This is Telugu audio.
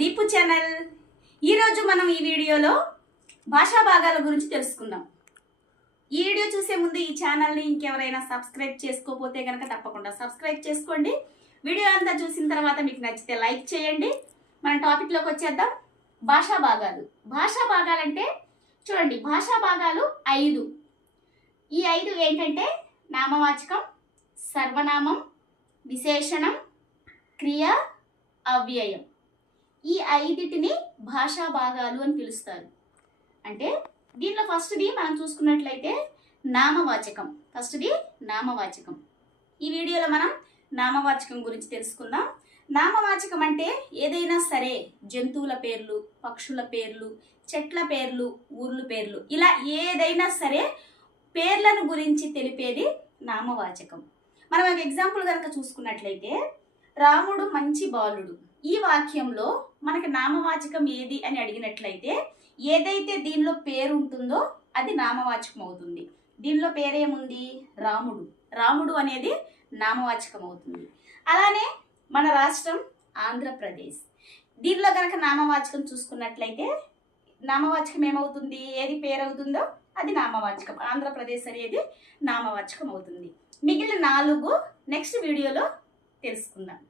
దీపు ఛానల్. ఈరోజు మనం ఈ వీడియోలో భాషా భాగాల గురించి తెలుసుకుందాం. ఈ వీడియో చూసే ముందు ఈ ఛానల్ని ఇంకెవరైనా సబ్స్క్రైబ్ చేసుకోకపోతే కనుక తప్పకుండా సబ్స్క్రైబ్ చేసుకోండి. వీడియో అంతా చూసిన తర్వాత మీకు నచ్చితే లైక్ చేయండి. మన టాపిక్లోకి వచ్చేద్దాం. భాషా భాగాలు. భాషా భాగాలంటే చూడండి, భాషా భాగాలు 5. ఈ 5 ఏంటంటే నామవాచకం, సర్వనామం, విశేషణం, క్రియ, అవ్యయం. ఈ 5టిని భాషా భాగాలు అని పిలుస్తారు. అంటే దీనిలో ఫస్ట్ది మనం చూసుకున్నట్లయితే నామవాచకం. నామవాచకం. ఈ వీడియోలో మనం నామవాచకం గురించి తెలుసుకుందాం. నామవాచకం అంటే ఏదైనా సరే జంతువుల పేర్లు, పక్షుల పేర్లు, చెట్ల పేర్లు, ఊర్ల పేర్లు, ఇలా ఏదైనా సరే పేర్లను గురించి తెలిపేది నామవాచకం. మనం ఒక ఎగ్జాంపుల్ కనుక చూసుకున్నట్లయితే రాముడు మంచి బాలుడు. ఈ వాక్యంలో మనకి నామవాచకం ఏది అని అడిగినట్లయితే ఏదైతే దీనిలో పేరు ఉంటుందో అది నామవాచకం అవుతుంది. దీనిలో పేరేముంది? రాముడు. రాముడు అనేది నామవాచకం అవుతుంది. అలానే మన రాష్ట్రం ఆంధ్రప్రదేశ్. దీనిలో కనుక నామవాచకం చూసుకున్నట్లయితే నామవాచకం ఏమవుతుంది? ఏది పేరు అవుతుందో అది నామవాచకం. ఆంధ్రప్రదేశ్ అనేది నామవాచకం అవుతుంది. మిగిలిన 4 నెక్స్ట్ వీడియోలో తెలుసుకుందాం.